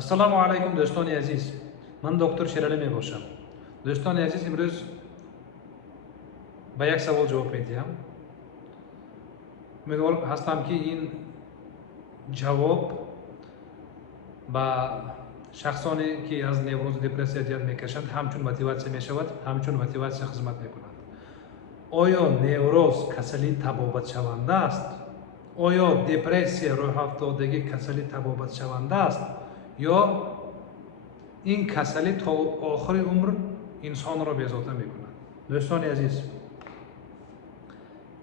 Assalomu alaykum do'stoni aziz. Men doktor Sherali Mebosham. Do'stoni aziz, imroz ba yak savol javob mediyam. Umidvor hastamki in javob ba shaxsoni ki az nevroz depressiya ziyod mekashand hamchun motivatsiya meshavad, hamchun motivatsiya xizmat mekunad. Oyo nevroz kasali tabobat shavanda ast? Oyo depressiya ro'yxatidagi kasali tabobat shavanda ast? یا این کسلی تا آخر عمر انسان را بی‌زاده می‌کند. دوستان عزیز،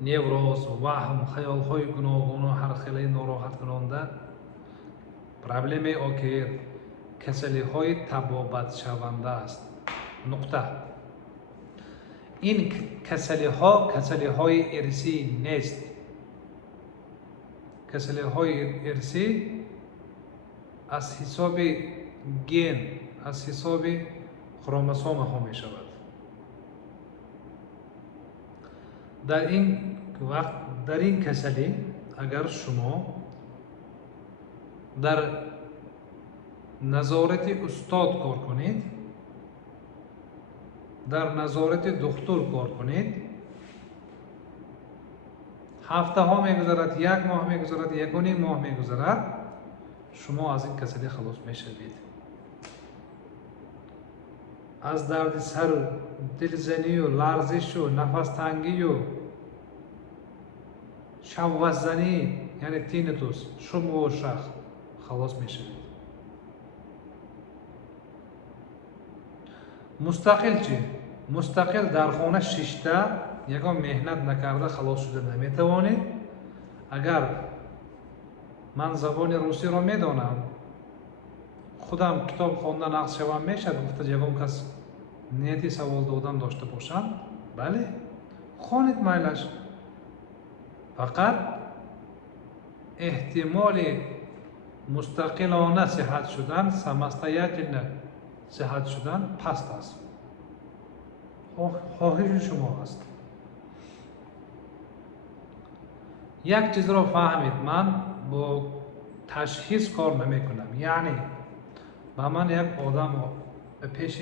невроз، وهم، خیال‌های گوناگون و هر خیلی ناراحت کننده پرابلمی که کسلی‌های تبابت شونده است. نقطه. این کسلی‌ها کسلی‌های ارثی نیست. کسلی‌های ارثی از حساب گن، از حساب خروموسوم ها می شود. در این کسلی اگر شما در نظارت استاد کار کنید، در نظارت دکتر کار کنید، هفته ها می گذرد، یک ماه می گذرد، یک و نیم ماه می گذرد، شما از این کسلی خلاص میشوید. از درد سر، دلزنی و لرزش و نفس تنگی و شوزنی یعنی تینیتوس، شم و شخ خلاص میشوید. مستقل چی؟ مستقل در خانه ششته یکم مهنت نکرده خلاص شده نمیتوانید. اگر من زبان روسی رو میدانم، خودم کتاب خواندن عقل شوم میشد، گفته یگان کس نیتی سوال دادن داشته باشند، بله خوانید میلش، فقط احتمال مستقلانه صحت شدن، سمستیتیانه صحت شدن پست است. خواهش شما است. یک چیز رو فهمید، من با تشخیص کار نمی کنم. یعنی با من یک آدم به پیش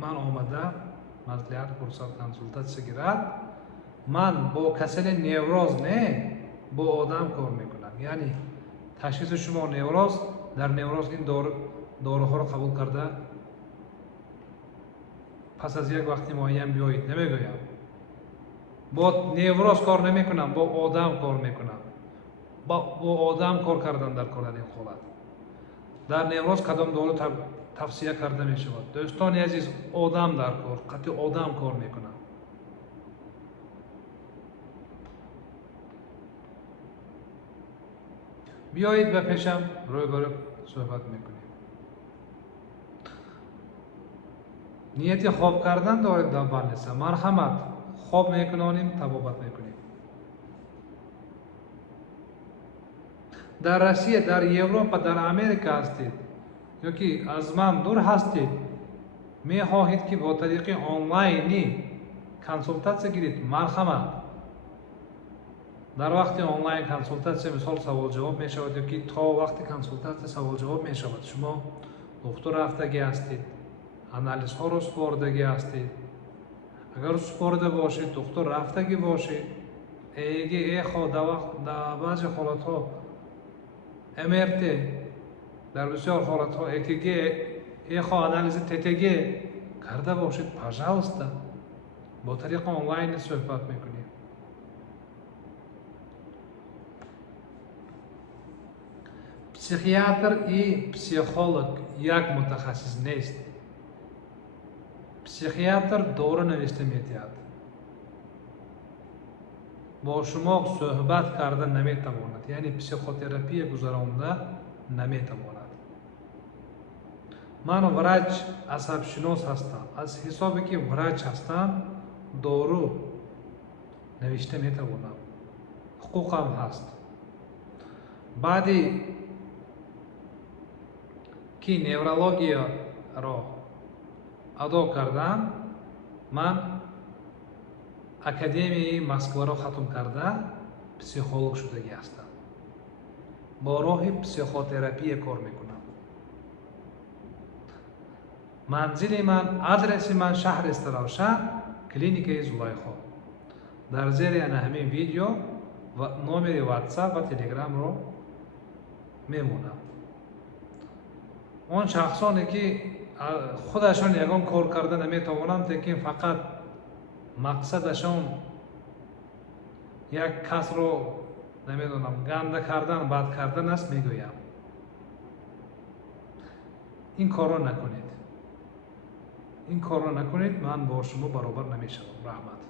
من آمده مصلحت فرصت کنسولتاسی گیرد، من با کسل نیوروز نه با آدم کار میکنم. یعنی تشخیص شما نیوروز، در نیوروز این داروها رو قبول کرده پس از یک وقتی معین بیایید نمیگویم. با نیوروز کار نمیکنم، با آدم کار میکنم. با آدم کار کردن در کار این حالت. در نیوروز کدام دارو توصیه کرده می شود؟ دوستان عزیز، آدم در کار، قطعی آدم کار میکنم. بیایید به پیشم روی صحبت میکنیم. نیت خواب کردن دارید در بندیسه، مرحمت خواب میکنیم، تبابت میکنیم. در روسیه، در اروپا، در امریکا هستید یا که از من دور هستید، می خواهید که با طریق آنلاینی کنسولتاسی گیرید، مرحمت. در وقت آنلاین کنسولتاسی مثال سوال جواب می شود یا که تا وقت کنسولتاسی سوال جواب می شود، شما دکتر رفتگی هستید، آنالیز ها رو سپردگی هستید. اگر سپرده باشید، دکتر رفتگی باشید، ایگه در بعضی حالت ها MRT، در بسیار حالت ها EKG، آنالیز TTG کرده باشید، پاجاوستا با طریق آنلاین صحبت میکنید. پسیخیاتر ای پسیخولوگ یک متخصص نیست. پسیخیاتر دارو نوشته میتید. با شما صحبت کرده نمیتواند، یعنی پسیخوتراپی گذرانده نمیتواند. من وراج عصب شناس هستم، از حسابی که وراج هستم دارو نوشته میتوانم، حقوقم هست. بعدی که نورولوژیا را ادا کردم، من اکادمی مسکو را ختم کرده پسیخولوگ شدگی هستم. با راه پسیخوتراپی کار میکنم. манзили ман, адреси ман шаҳр Истаравшан, клиникаи Зулайхо. дар зери ана ҳамин видео ва номери WhatsApp ва Telegram-ро мемонад. он шахсоне ки худашон ягон кор карда наметавонанд, лекин фақат мақсадашон як касро намедонам ганда кардан, бад кардан аст, мегӯям ин корро накунед. ин корро накунед, ман бо шумо баробар намешавам. раҳмат.